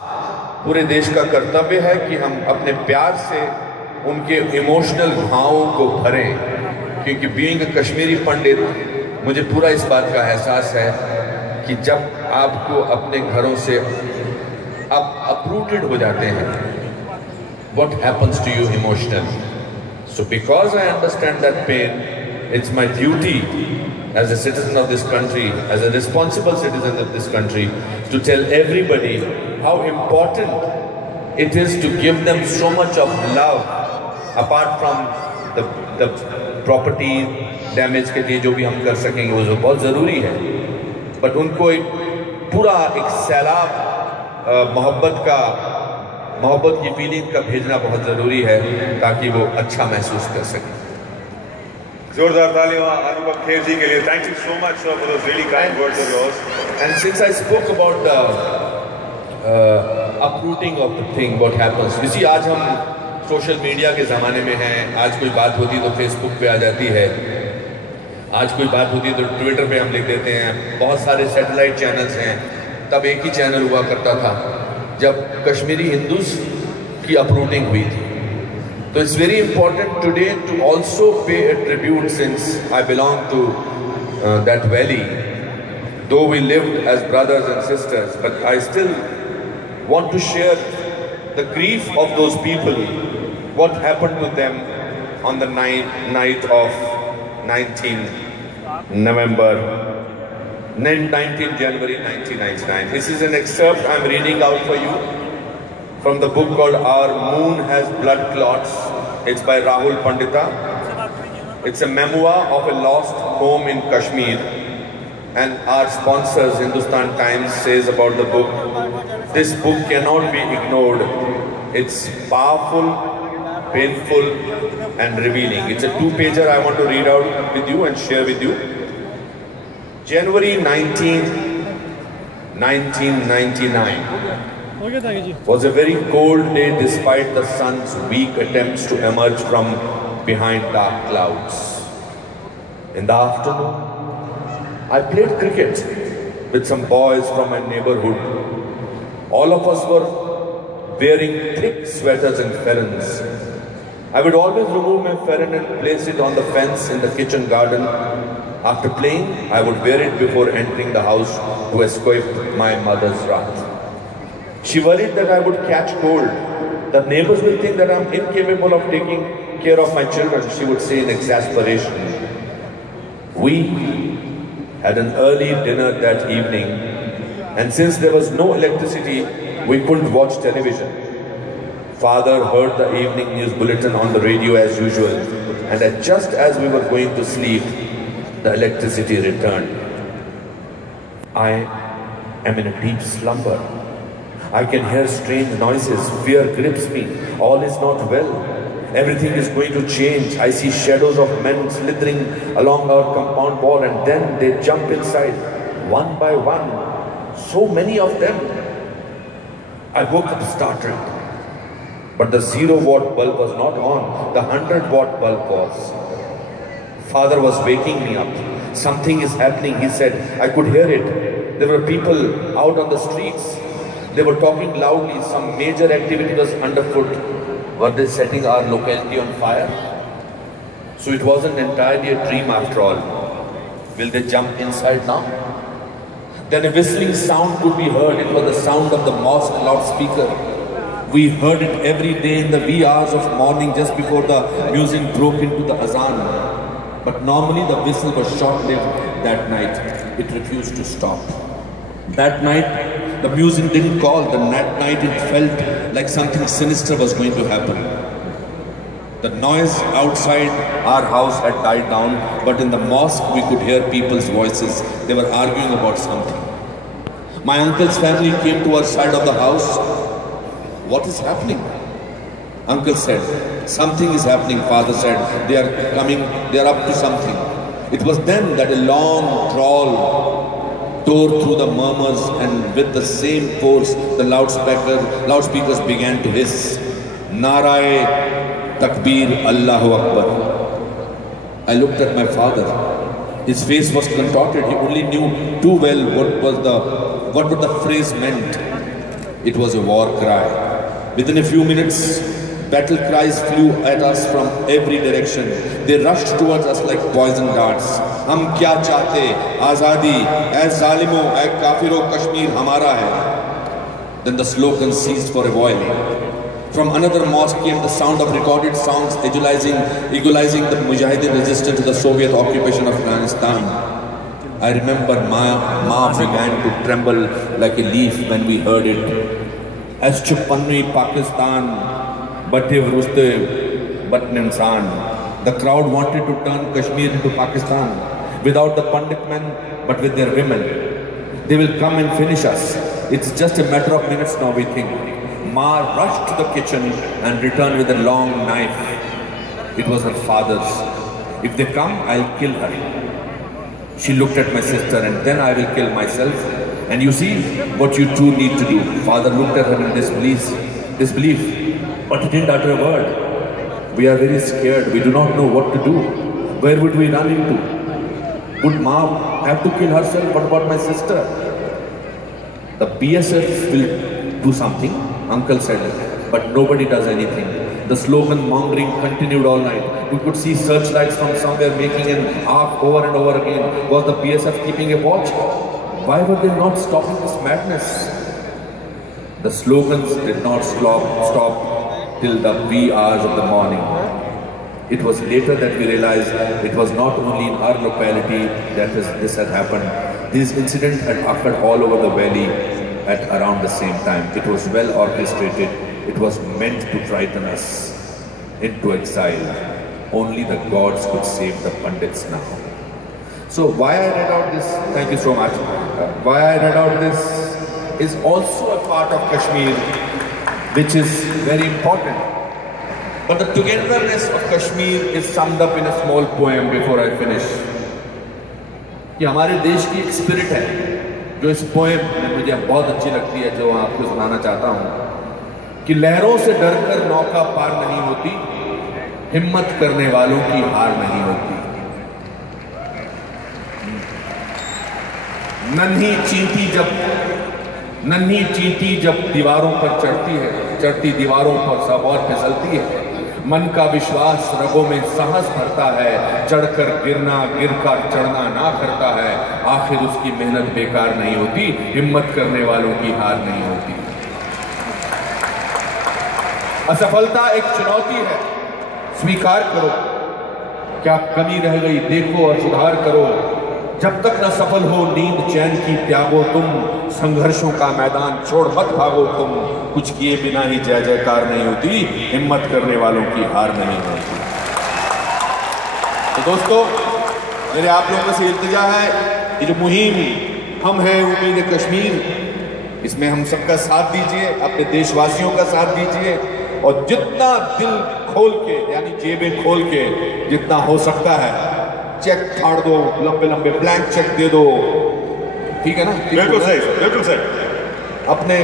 पूरे देश का कर्तव्य है कि हम अपने प्यार से उनके इमोशनल भावों को भरें, क्योंकि बीइंग अ कश्मीरी पंडित मुझे पूरा इस बात का एहसास है कि जब आपको अपने घरों से आप uprooted हो जाते हैं, what happens to you emotionally? So because I understand that pain, it's my duty as a citizen of this country, as a responsible citizen of this country, to tell everybody how important it is to give them so much of love, apart from the property damage के लिए जो भी हम कर सकेंगे वो बहुत ज़रूरी है, but उनको एक पूरा एक सैलाब मोहब्बत की फीलिंग का भेजना बहुत ज़रूरी है ताकि वो अच्छा महसूस कर सकें। जोरदार तालियां अनुपम खेर जी के लिए। Thank you so much for those really kind words of yours. And since I spoke about the uprooting of the thing, what happens? You see, आज हम सोशल मीडिया के ज़माने में हैं। आज कोई बात होती तो फेसबुक पे आ जाती है, आज कोई बात होती तो ट्विटर पे हम लिख देते हैं। बहुत सारे सैटेलाइट चैनल्स हैं। तब एक ही चैनल हुआ करता था जब कश्मीरी हिंदूज की अपरूटिंग हुई थी। तो it's very important today to also pay a tribute, since I belong to that valley, though we lived as brothers and sisters, but I still want to share the grief of those people, what happened to them on the night of 19 January 1999. This is an excerpt I'm reading out for you from the book called Our Moon Has Blood Clots. It's by Rahul Pandita. It's a memoir of a lost home in Kashmir. And our sponsors, Hindustan Times, says about the book, this book cannot be ignored. It's powerful, painful, and revealing. It's a two-pager I want to read out with you and share with you. January 19, 1999 was a very cold day despite the sun's weak attempts to emerge from behind dark clouds. In the afternoon, I played cricket with some boys from my neighborhood. All of us were wearing thick sweaters and ferns. I would always remove my fern and place it on the fence in the kitchen garden. After playing, I would wear it before entering the house to escape my mother's wrath. She worried that I would catch cold. The neighbors will think that I am incapable of taking care of my children, she would say in exasperation. We had an early dinner that evening, and since there was no electricity, we couldn't watch television. Father heard the evening news bulletin on the radio as usual, and just as we were going to sleep, the electricity returned. I am in a deep slumber. I can hear strange noises. Fear grips me. All is not well. Everything is going to change. I see shadows of men slithering along our compound wall, and then they jump inside, one by one. So many of them. I woke up startled. But the 0-watt bulb was not on. The 100-watt bulb was. Father was waking me up. Something is happening, he said. I could hear it. There were people out on the streets. They were talking loudly. Some major activity was underfoot. Were they setting our locality on fire? So it wasn't entirely a dream after all. Will they jump inside now? Then a whistling sound could be heard. It was the sound of the mosque loudspeaker. We heard it every day in the wee hours of morning just before the music broke into the azan. But normally the whistle was short-lived. That night, it refused to stop. That night, the music didn't call. That night it felt like something sinister was going to happen. The noise outside our house had died down, but in the mosque we could hear people's voices. They were arguing about something. My uncle's family came to our side of the house. What is happening? Uncle said, something is happening. Father said, they are coming, they are up to something. It was then that a long drawl tore through the murmurs, and with the same force the loudspeakers began to hiss, Narae Takbir, Allahu Akbar. I looked at my father. His face was contorted. He only knew too well what the phrase meant. It was a war cry. Within a few minutes, battle cries flew at us from every direction. They rushed towards us like poison darts. हम क्या चाहते? आज़ादी, ऐ ज़ालिमों, ऐ काफिरों, कश्मीर हमारा है. Then the slogan ceased for a while. From another mosque came the sound of recorded songs equalizing the Mujahideen resistance to the Soviet occupation of Afghanistan. I remember Ma began to tremble like a leaf when we heard it. As Chuppanni Pakistan, Bativ Ruste, Batninsan. The crowd wanted to turn Kashmir into Pakistan without the Pandit men, but with their women. They will come and finish us. It's just a matter of minutes now, we think. Ma rushed to the kitchen and returned with a long knife. It was her father's. If they come, I'll kill her. She looked at my sister, and then I will kill myself. And you see what you two need to do. Father looked at her in disbelief, but he didn't utter a word. We are very scared. We do not know what to do. Where would we run into? Would Ma have to kill herself? What about my sister? The BSF will do something, Uncle said, but nobody does anything. The slogan mongering continued all night. We could see searchlights from somewhere making an arc over and over again. Was the BSF keeping a watch? Why were they not stopping this madness? The slogans did not stop till the wee hours of the morning. It was later that we realized it was not only in our locality that this had happened. These incidents had occurred all over the valley at around the same time. It was well orchestrated. It was meant to frighten us into exile. Only the gods could save the Pandits now. So why I read out this, thank you so much. Why I read out this is also a part of Kashmir, which is very important. But the togetherness of Kashmir is summed up in a small poem before I finish. कि हमारे देश की एक spirit है जो इस poem में मुझे बहुत अच्छी लगती है, जो आपको सुनाना चाहता हूँ कि लहरों से डरकर नौका पार नहीं होती, हिम्मत करने वालों की हार नहीं होती. नन्ही चींटी जब दीवारों पर चढ़ती है, चढ़ती दीवारों पर सब और फिसलती है. मन का विश्वास रगों में साहस भरता है, चढ़कर गिरना गिरकर चढ़ना ना करता है. आखिर उसकी मेहनत बेकार नहीं होती, हिम्मत करने वालों की हार नहीं होती. असफलता एक चुनौती है, स्वीकार करो. क्या कमी रह गई देखो और सुधार करो. जब तक न सफल हो नींद चैन की त्यागो तुम, संघर्षों का मैदान छोड़ मत भागो तुम. कुछ किए बिना ही जय जयकार नहीं होती, हिम्मत करने वालों की हार नहीं होती. तो दोस्तों, मेरे आप लोगों से इल्तिजा है, ये जो मुहिम हम हैं उम्मीद कश्मीर, इसमें हम सबका साथ दीजिए, अपने देशवासियों का साथ दीजिए, और जितना दिल खोल के यानी जेबें खोल के जितना हो सकता है चेक फाड़ दो, लंबे लंबे ब्लैंक चेक दे दो. ठीक है ना? बिल्कुल सही, बिल्कुल सही. अपने